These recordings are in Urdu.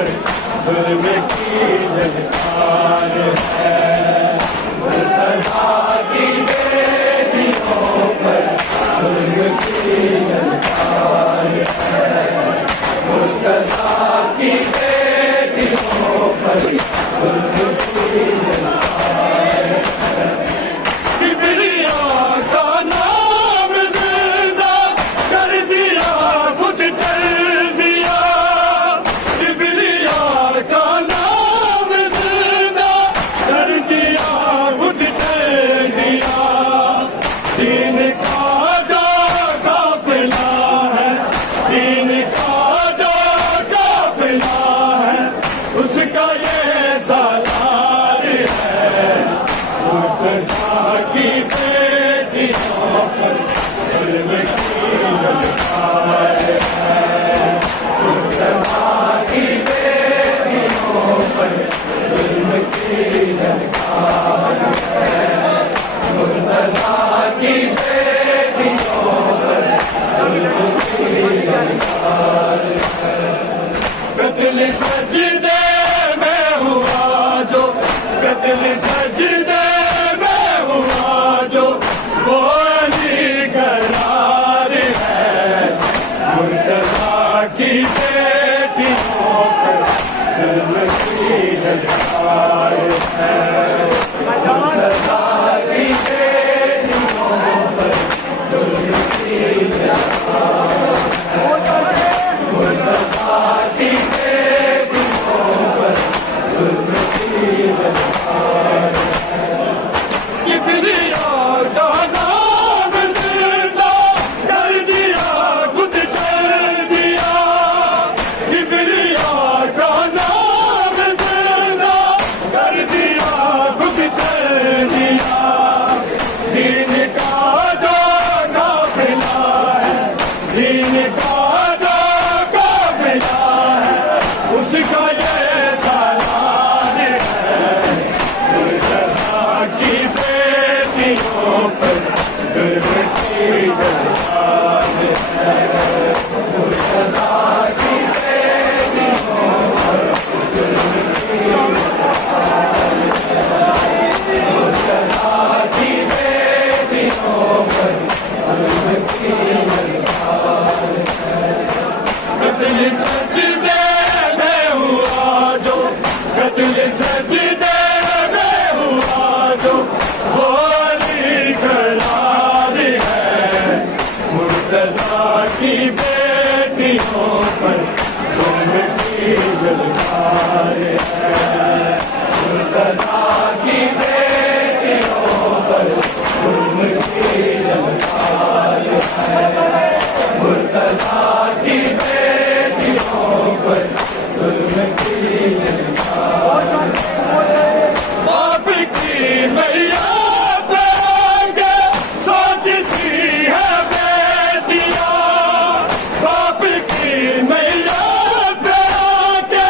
پر ظلم کی للکار ہے مرتضیٰ کی بیٹیوں پر ظلم کی للکار ہے مرتضیٰ کی بیٹیوں پر ظلم کی للکار ہے کبریا کا نام زندہ کر دیا خود چل دیا کبریا کا نام زندہ کر دیا خود چل دیا دین کا جو قافلہ ہے دین کا جو قافلہ ہے اس کا یہ سالار ہے مرتضیٰ کی بیٹیوں پر ظلم کی للکار ہے مرتضیٰ کی بیٹیوں پر ظلم کی للکار ہے مرتضیٰ کی بیٹیوں پر ظلم کی للکار ہے قتل سجدے میں ہوا جو قتل سجدے میں ہوا جو وہ علی قرار ہے مرتضیٰ کی بیٹیوں پر ظلم کی للکار ہے مرتضیٰ کی بیٹیوں پر ظلم کی للکار ہے مرتضیٰ کی بیٹیوں پر ظلم کی للکار ہے کبریا کا نام زندہ کر دیا خود چل دیا کبریا کا نام زندہ کر دیا خود چل دیا دین کا جو قافلہ ہے دین کا جو قافلہ ہے اس کا یہ سالار ہے مرتضیٰ کی بیٹیوں پر ظلم کی للکار ہے مرتضیٰ کی بیٹیوں پر ظلم کی للکار ہے مرتضیٰ کی بیٹیوں پر ظلم کی للکار ہے قتل سجدے میں ہوا جو قتل سجدے میں ہوا جو وہ علی قرار ہے مرتضیٰ کی بیٹیوں پر ظلم کی للکار ہے مرتضیٰ کی بیٹیوں پر ظلم کی للکار ہے مرتضیٰ کی بیٹیوں پر ظلم کی للکار ہے باپ کی میاں پہ آگے سوچتی ہے بیٹیاں باپ کی میاں پہ آگے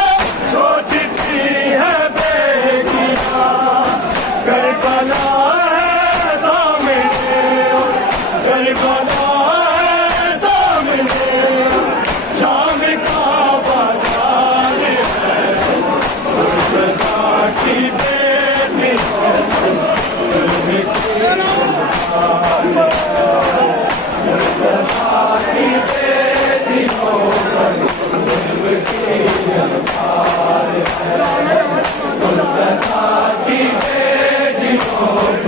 سوچتی ہے بیٹیاں کربلا ہے سامنے کربلا ہے سامنے شام کا بازار ہے مرتضیٰ کی بیٹیوں پر ظلم کی للکار ہے مرتضیٰ کی بیٹیوں پر ظلم کی للکار ہے مرتضیٰ کی بیٹیوں